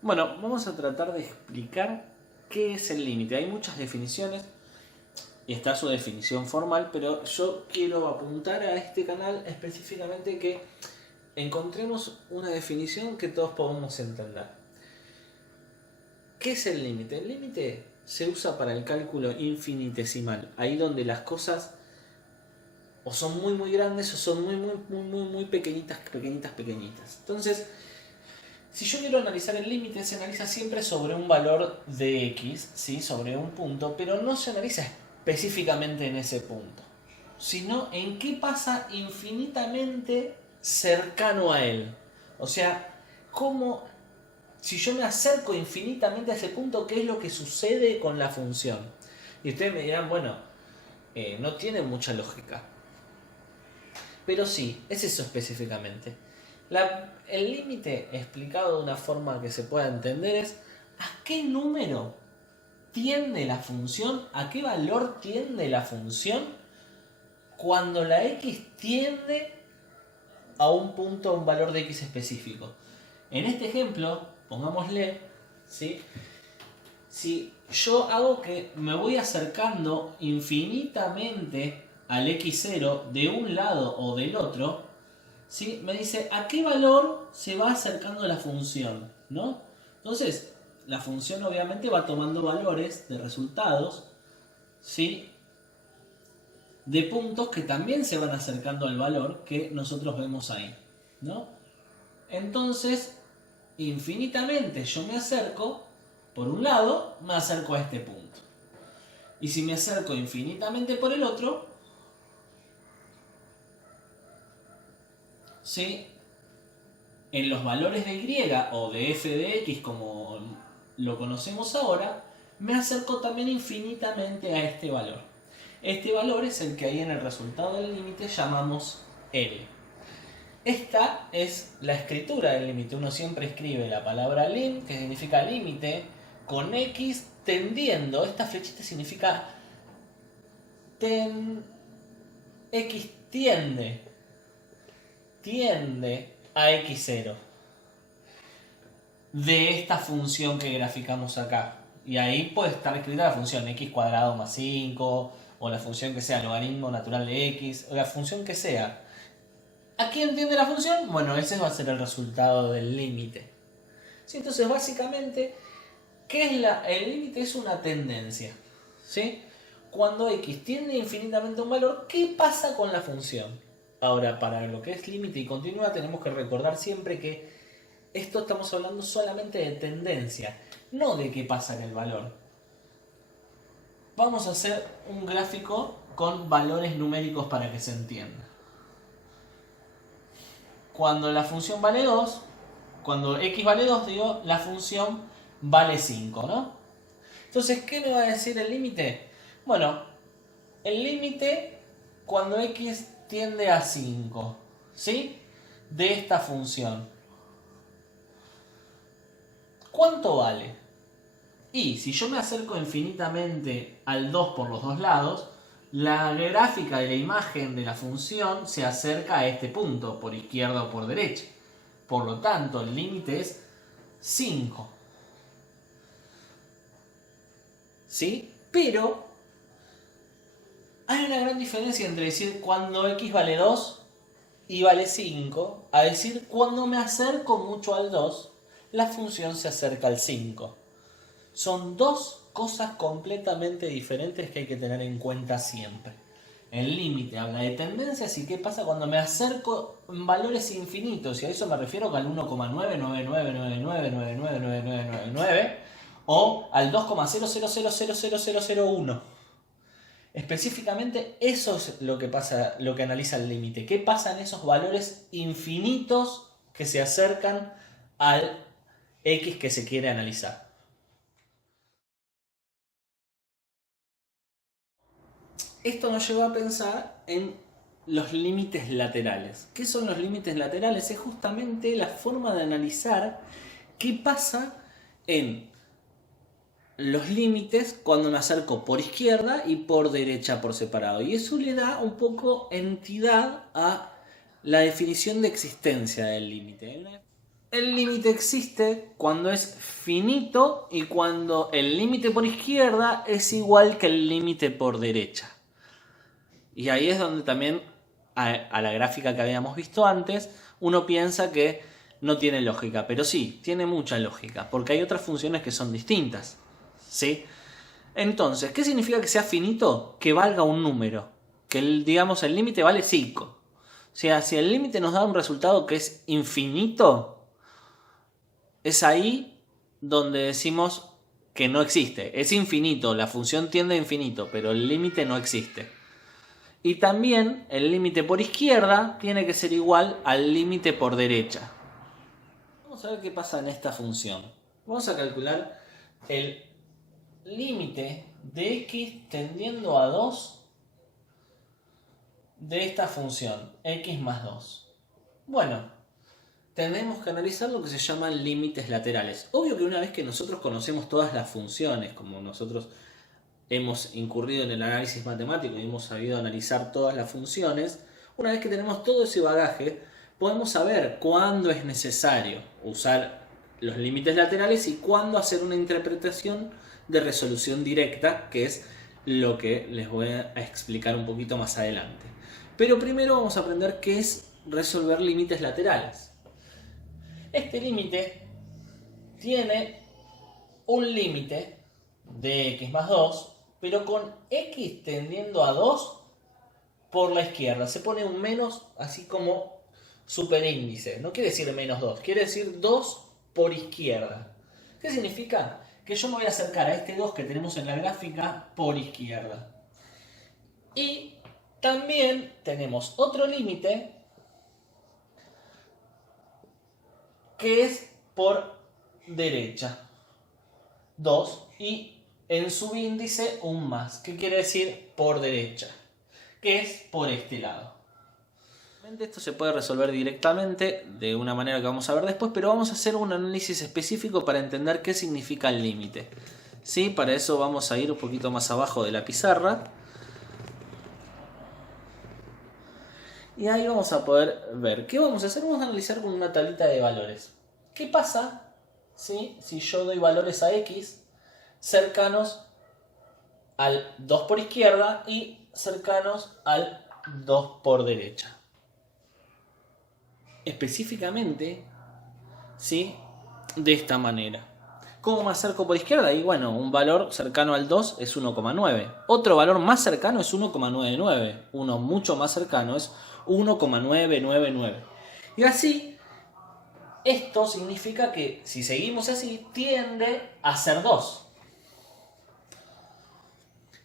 Bueno, vamos a tratar de explicar qué es el límite. Hay muchas definiciones y está su definición formal, pero yo quiero apuntar a este canal específicamente que encontremos una definición que todos podamos entender. ¿Qué es el límite? El límite se usa para el cálculo infinitesimal, ahí donde las cosas o son muy grandes o son muy pequeñitas, pequeñitas, pequeñitas. Entonces, si yo quiero analizar el límite, se analiza siempre sobre un valor de x, ¿sí? Sobre un punto, pero no se analiza específicamente en ese punto, sino en qué pasa infinitamente cercano a él. O sea, cómo, si yo me acerco infinitamente a ese punto, ¿qué es lo que sucede con la función? Y ustedes me dirán, bueno, no tiene mucha lógica. Pero sí, es eso específicamente. El límite, explicado de una forma que se pueda entender, es a qué número tiende la función, a qué valor tiende la función cuando la x tiende a un punto, a un valor de x específico. En este ejemplo, pongámosle, ¿sí? Si yo hago que me voy acercando infinitamente al x0 de un lado o del otro, ¿sí? Me dice a qué valor se va acercando la función, ¿no? Entonces, la función obviamente va tomando valores de resultados, ¿sí? De puntos que también se van acercando al valor que nosotros vemos ahí, ¿no? Entonces, infinitamente yo me acerco, por un lado, me acerco a este punto. Y si me acerco infinitamente por el otro, ¿sí? En los valores de y o de f de x como lo conocemos ahora, me acerco también infinitamente a este valor. Este valor es el que ahí en el resultado del límite llamamos L. Esta es la escritura del límite. Uno siempre escribe la palabra lim, que significa límite, con x tendiendo. Esta flechita significa x tiende a x0 de esta función que graficamos acá. Y ahí puede estar escrita la función x cuadrado más 5, o la función que sea logaritmo natural de x, o la función que sea. ¿A quién entiende la función? Bueno, ese va a ser el resultado del límite. ¿Sí? Entonces, básicamente, ¿qué es el límite? Es una tendencia. ¿Sí? Cuando x tiende infinitamente a un valor, ¿qué pasa con la función? Ahora, para lo que es límite y continua, tenemos que recordar siempre que esto estamos hablando solamente de tendencia, no de qué pasa en el valor. Vamos a hacer un gráfico con valores numéricos para que se entienda. Cuando la función vale 2, cuando x vale 2, digo, la función vale 5, ¿no? Entonces, ¿qué me va a decir el límite? Bueno, el límite cuando x tiende a 5, ¿sí? De esta función. ¿Cuánto vale? Y si yo me acerco infinitamente al 2 por los dos lados, la gráfica de la imagen de la función se acerca a este punto, por izquierda o por derecha. Por lo tanto, el límite es 5. ¿Sí? Pero hay una gran diferencia entre decir cuando x vale 2 y vale 5, a decir cuando me acerco mucho al 2, la función se acerca al 5. Son dos cosas completamente diferentes que hay que tener en cuenta siempre. El límite habla de tendencias y qué pasa cuando me acerco en valores infinitos. Y a eso me refiero al 1,99999999999 o al 2,000000001. Específicamente eso es lo que pasa, lo que analiza el límite. ¿Qué pasa en esos valores infinitos que se acercan al x que se quiere analizar? Esto nos lleva a pensar en los límites laterales. ¿Qué son los límites laterales? Es justamente la forma de analizar qué pasa en los límites cuando me acerco por izquierda y por derecha por separado. Y eso le da un poco entidad a la definición de existencia del límite. el límite existe cuando es finito y cuando el límite por izquierda es igual que el límite por derecha. Y ahí es donde también, a la gráfica que habíamos visto antes, uno piensa que no tiene lógica. Pero sí, tiene mucha lógica, porque hay otras funciones que son distintas, ¿sí? Entonces, ¿qué significa que sea finito? Que valga un número. Que digamos el límite vale 5. O sea, si el límite nos da un resultado que es infinito, es ahí donde decimos que no existe. Es infinito, la función tiende a infinito, pero el límite no existe. Y también el límite por izquierda tiene que ser igual al límite por derecha. Vamos a ver qué pasa en esta función. Vamos a calcular el límite de x tendiendo a 2 de esta función, x más 2. Bueno, tenemos que analizar lo que se llaman límites laterales. Obvio que una vez que nosotros conocemos todas las funciones, como nosotros hemos incurrido en el análisis matemático y hemos sabido analizar todas las funciones, una vez que tenemos todo ese bagaje, podemos saber cuándo es necesario usar los límites laterales y cuándo hacer una interpretación de resolución directa, que es lo que les voy a explicar un poquito más adelante. Pero primero vamos a aprender qué es resolver límites laterales. Este límite tiene un límite de x más 2, pero con x tendiendo a 2 por la izquierda. Se pone un menos así como superíndice. No quiere decir menos 2, quiere decir 2 por izquierda. ¿Qué significa? Que yo me voy a acercar a este 2 que tenemos en la gráfica por izquierda. Y también tenemos otro límite que es por derecha. 2 y en subíndice un más. ¿Qué quiere decir por derecha? Que es por este lado. Esto se puede resolver directamente de una manera que vamos a ver después, pero vamos a hacer un análisis específico para entender qué significa el límite. ¿Sí? Para eso vamos a ir un poquito más abajo de la pizarra. Y ahí vamos a poder ver. ¿Qué vamos a hacer? Vamos a analizar con una tablita de valores. ¿Qué pasa si yo doy valores a x cercanos al 2 por izquierda y cercanos al 2 por derecha? Específicamente, ¿sí? De esta manera. ¿Cómo me acerco por izquierda? Y bueno, un valor cercano al 2 es 1,9. Otro valor más cercano es 1,99. Uno mucho más cercano es 1,999. Y así, esto significa que si seguimos así, tiende a ser 2.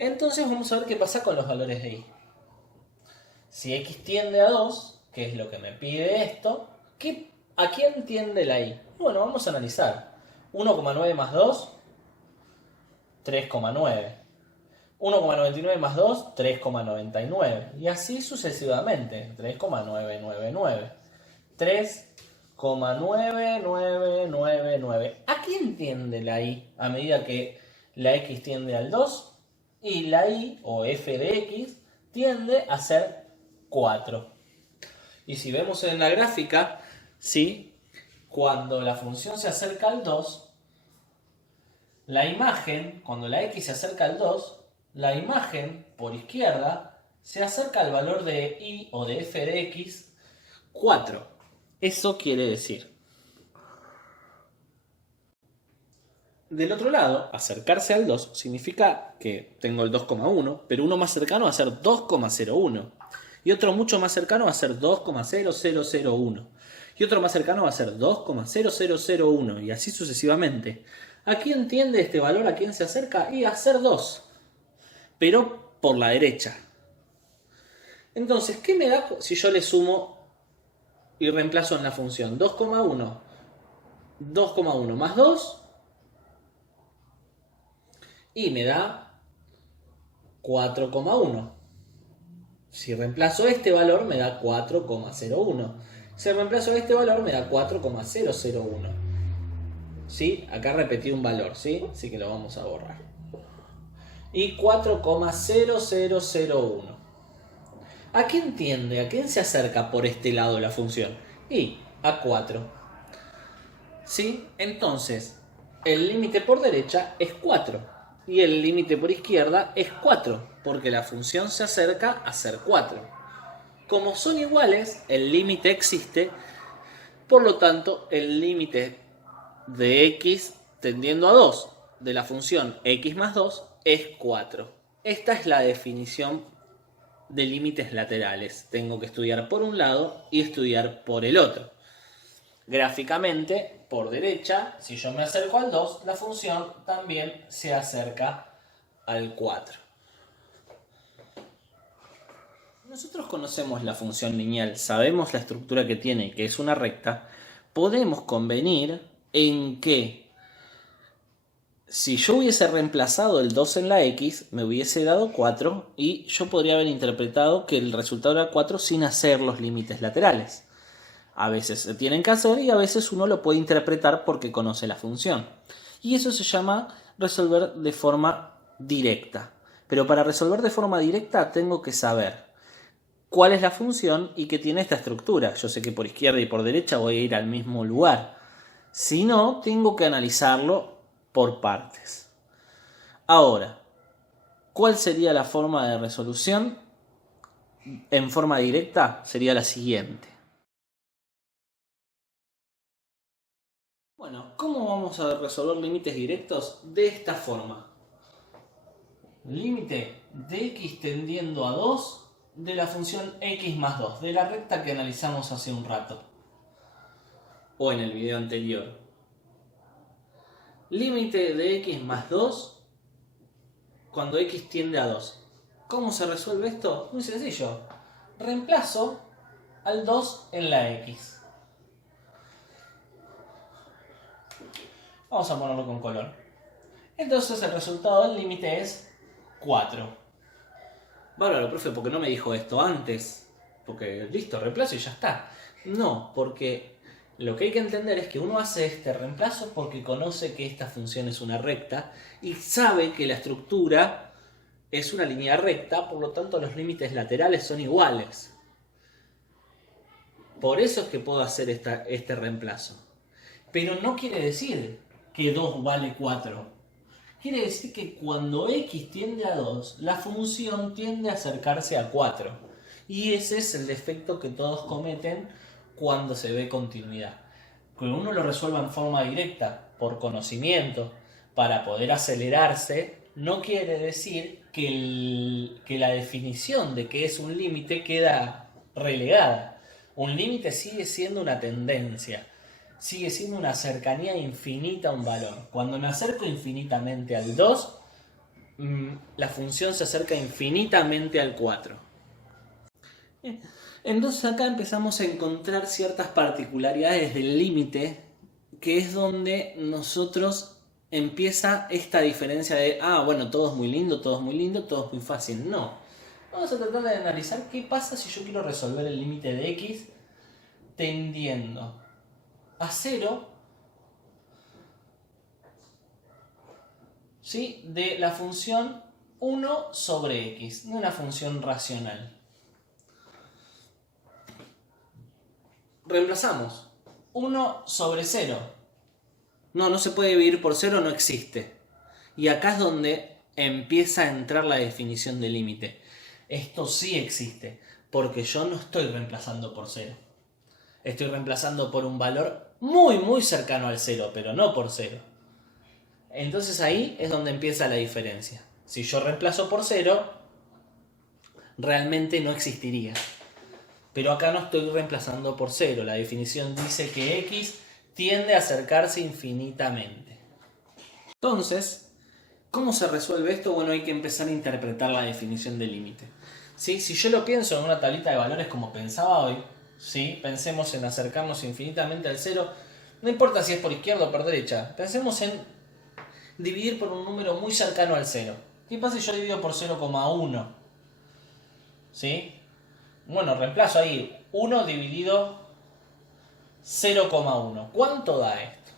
Entonces vamos a ver qué pasa con los valores de y. Si x tiende a 2, que es lo que me pide esto, ¿a quién tiende la y? Bueno, vamos a analizar. 1,9 más 2, 3,9. 1,99 más 2, 3,99. Y así sucesivamente. 3,999. 3,9999. ¿A quién tiende la y a medida que la x tiende al 2? Y la y, o f de x, tiende a ser 4. Y si vemos en la gráfica, ¿sí? Cuando la función se acerca al 2, la imagen, cuando la x se acerca al 2, la imagen por izquierda se acerca al valor de y o de f de x 4. Eso quiere decir, del otro lado, acercarse al 2 significa que tengo el 2,1, pero uno más cercano va a ser 2,01. Y otro mucho más cercano va a ser 2,0001. Y otro más cercano va a ser 2,0001. Y así sucesivamente. ¿A quién tiende este valor? ¿A quién se acerca? Y a ser 2. Pero por la derecha. Entonces, ¿qué me da si yo le sumo y reemplazo en la función? 2,1. 2,1 más 2. Y me da 4,1. Si reemplazo este valor me da 4,01. Si reemplazo este valor me da 4,001. ¿Sí? Acá repetí un valor, ¿sí? Así que lo vamos a borrar. Y 4,0001. ¿A quién tiende? ¿A quién se acerca por este lado la función? Y a 4. ¿Sí? Entonces, el límite por derecha es 4 y el límite por izquierda es 4, porque la función se acerca a ser 4. Como son iguales, el límite existe, por lo tanto, el límite de x tendiendo a 2 de la función x más 2 es 4. Esta es la definición de límites laterales. Tengo que estudiar por un lado y estudiar por el otro. Gráficamente, por derecha, si yo me acerco al 2, la función también se acerca al 4. Nosotros conocemos la función lineal, sabemos la estructura que tiene, que es una recta. Podemos convenir en que si yo hubiese reemplazado el 2 en la x, me hubiese dado 4 y yo podría haber interpretado que el resultado era 4 sin hacer los límites laterales. A veces se tienen que hacer y a veces uno lo puede interpretar porque conoce la función. Y eso se llama resolver de forma directa. Pero para resolver de forma directa tengo que saber cuál es la función y que tiene esta estructura. Yo sé que por izquierda y por derecha voy a ir al mismo lugar. Si no, tengo que analizarlo por partes. Ahora, ¿cuál sería la forma de resolución? En forma directa sería la siguiente. Bueno, ¿cómo vamos a resolver límites directos? De esta forma. Límite de x tendiendo a 2 de la función x más 2, de la recta que analizamos hace un rato. O en el video anterior. Límite de x más 2 cuando x tiende a 2. ¿Cómo se resuelve esto? Muy sencillo. Reemplazo al 2 en la x. Vamos a ponerlo con color. Entonces el resultado del límite es 4. Bárbaro, profe, ¿por qué no me dijo esto antes? Porque listo, reemplazo y ya está. No, porque lo que hay que entender es que uno hace este reemplazo porque conoce que esta función es una recta y sabe que la estructura es una línea recta, por lo tanto los límites laterales son iguales. Por eso es que puedo hacer este reemplazo. Pero no quiere decir que 2 vale 4. Quiere decir que cuando x tiende a 2, la función tiende a acercarse a 4. Y ese es el defecto que todos cometen cuando se ve continuidad. Que uno lo resuelva en forma directa, por conocimiento, para poder acelerarse, no quiere decir que la definición de qué es un límite queda relegada. Un límite sigue siendo una tendencia. Sigue siendo una cercanía infinita a un valor. Cuando me acerco infinitamente al 2, la función se acerca infinitamente al 4. Entonces acá empezamos a encontrar ciertas particularidades del límite, que es donde nosotros empieza esta diferencia de, bueno, todo es muy lindo, todo es muy lindo, todo es muy fácil. No. Vamos a tratar de analizar qué pasa si yo quiero resolver el límite de x tendiendo a 0, ¿sí?, de la función 1 sobre x, de una función racional. Reemplazamos 1 sobre 0. No se puede dividir por 0, no existe. Y acá es donde empieza a entrar la definición de límite. Esto sí existe, porque yo no estoy reemplazando por 0. Estoy reemplazando por un valor muy cercano al 0, pero no por 0. Entonces ahí es donde empieza la diferencia. Si yo reemplazo por 0, realmente no existiría. Pero acá no estoy reemplazando por 0. La definición dice que x tiende a acercarse infinitamente. Entonces, ¿cómo se resuelve esto? Bueno, hay que empezar a interpretar la definición de límite. ¿Sí? Si yo lo pienso en una tablita de valores como pensaba hoy, ¿sí?, pensemos en acercarnos infinitamente al 0. No importa si es por izquierda o por derecha. Pensemos en dividir por un número muy cercano al 0. ¿Qué pasa si yo divido por 0,1? ¿Sí? Bueno, reemplazo ahí 1 dividido 0,1. ¿Cuánto da esto?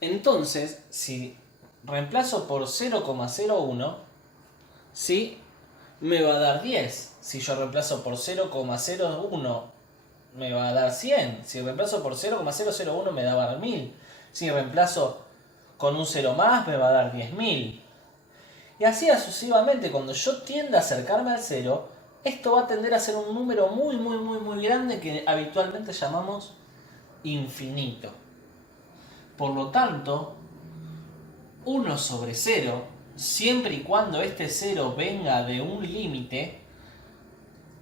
Entonces, si reemplazo por 0,01, ¿sí?, me va a dar 10. Si yo reemplazo por 0,01, me va a dar 100. Si reemplazo por 0,001 me va a dar 1000. Si reemplazo con un 0 más me va a dar 10.000. Y así sucesivamente, cuando yo tienda a acercarme al 0, esto va a tender a ser un número muy grande que habitualmente llamamos infinito. Por lo tanto, 1 sobre 0, siempre y cuando este 0 venga de un límite,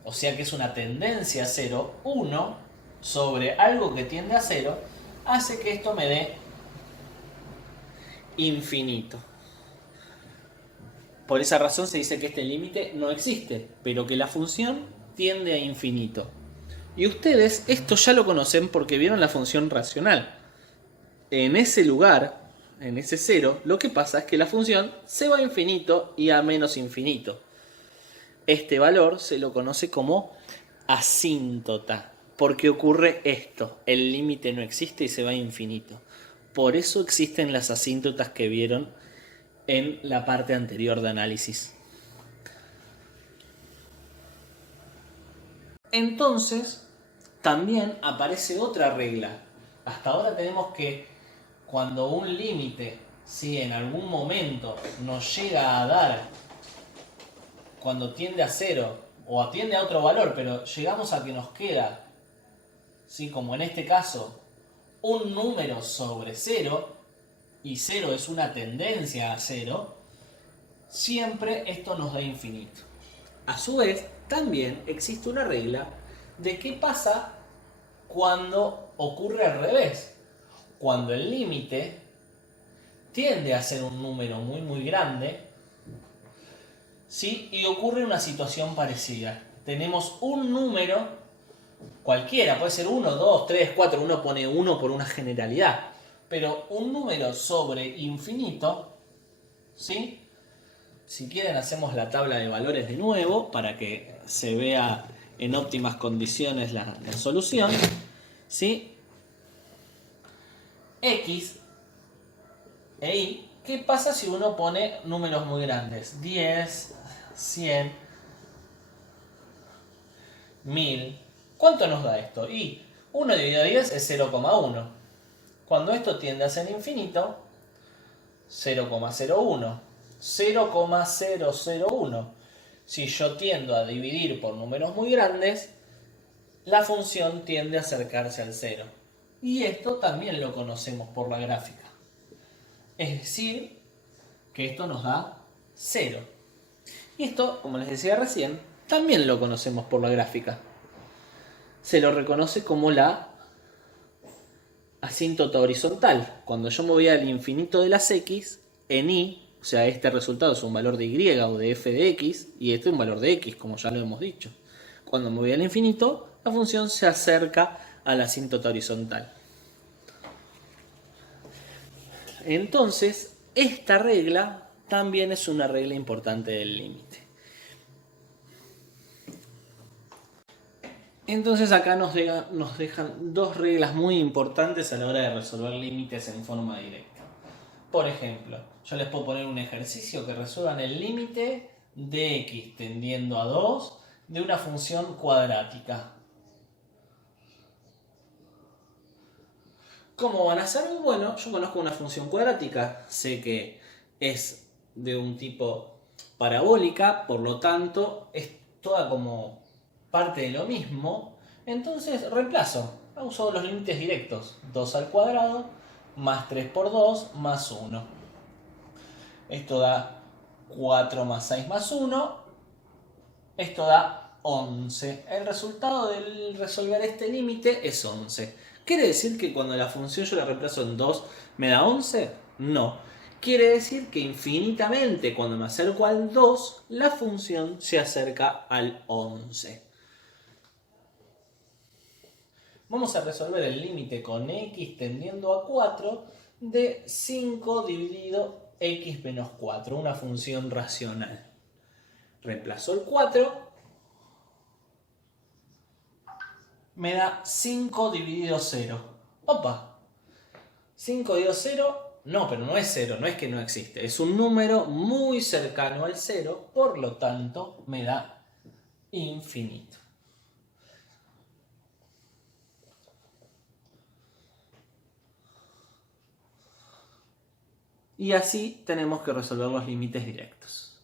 o sea que es una tendencia a 0, 1 sobre algo que tiende a 0, hace que esto me dé infinito. Por esa razón se dice que este límite no existe, pero que la función tiende a infinito. Y ustedes esto ya lo conocen porque vieron la función racional. En ese lugar, en ese 0, lo que pasa es que la función se va a infinito y a menos infinito. Este valor se lo conoce como asíntota, porque ocurre esto, el límite no existe y se va a infinito. Por eso existen las asíntotas que vieron en la parte anterior de análisis. Entonces, también aparece otra regla. Hasta ahora tenemos que cuando un límite, si en algún momento nos llega a dar, cuando tiende a 0 o atiende a otro valor, pero llegamos a que nos queda, ¿sí? Como en este caso, un número sobre 0, y 0 es una tendencia a 0, siempre esto nos da infinito. A su vez, también existe una regla de qué pasa cuando ocurre al revés. Cuando el límite tiende a ser un número muy grande, ¿sí? Y ocurre una situación parecida. Tenemos un número cualquiera, puede ser 1, 2, 3, 4, uno pone 1 por una generalidad, pero un número sobre infinito, ¿sí? Si quieren hacemos la tabla de valores de nuevo para que se vea en óptimas condiciones la solución, ¿sí? X e Y, ¿qué pasa si uno pone números muy grandes? 10, 100, 1000. ¿Cuánto nos da esto? Y 1 dividido 10 es 0,1. Cuando esto tiende a ser infinito, 0,01. 0,001. Si yo tiendo a dividir por números muy grandes, la función tiende a acercarse al 0. Y esto también lo conocemos por la gráfica. Es decir, que esto nos da 0. Y esto, como les decía recién, también lo conocemos por la gráfica. Se lo reconoce como la asíntota horizontal. Cuando yo me voy al infinito de las x, en y, o sea, este resultado es un valor de y o de f de x, y este es un valor de x, como ya lo hemos dicho. Cuando me voy al infinito, la función se acerca a la asíntota horizontal. Entonces, esta regla también es una regla importante del límite. Entonces acá nos dejan dos reglas muy importantes a la hora de resolver límites en forma directa. Por ejemplo, yo les puedo poner un ejercicio que resuelvan el límite de x tendiendo a 2 de una función cuadrática. ¿Cómo van a hacerlo? Bueno, yo conozco una función cuadrática, sé que es de un tipo parabólica, por lo tanto es toda como parte de lo mismo, entonces reemplazo, uso los límites directos, 2 al cuadrado más 3 por 2 más 1. Esto da 4 más 6 más 1, esto da 11. El resultado de resolver este límite es 11. ¿Quiere decir que cuando la función yo la reemplazo en 2 me da 11? No. Quiere decir que infinitamente cuando me acerco al 2, la función se acerca al 11. Vamos a resolver el límite con x tendiendo a 4 de 5 dividido x menos 4, una función racional. Reemplazo el 4, me da 5 dividido 0. ¡Opa! 5 dividido 0, no, pero no es 0, no es que no existe. Es un número muy cercano al 0, por lo tanto me da infinito. Y así tenemos que resolver los límites directos.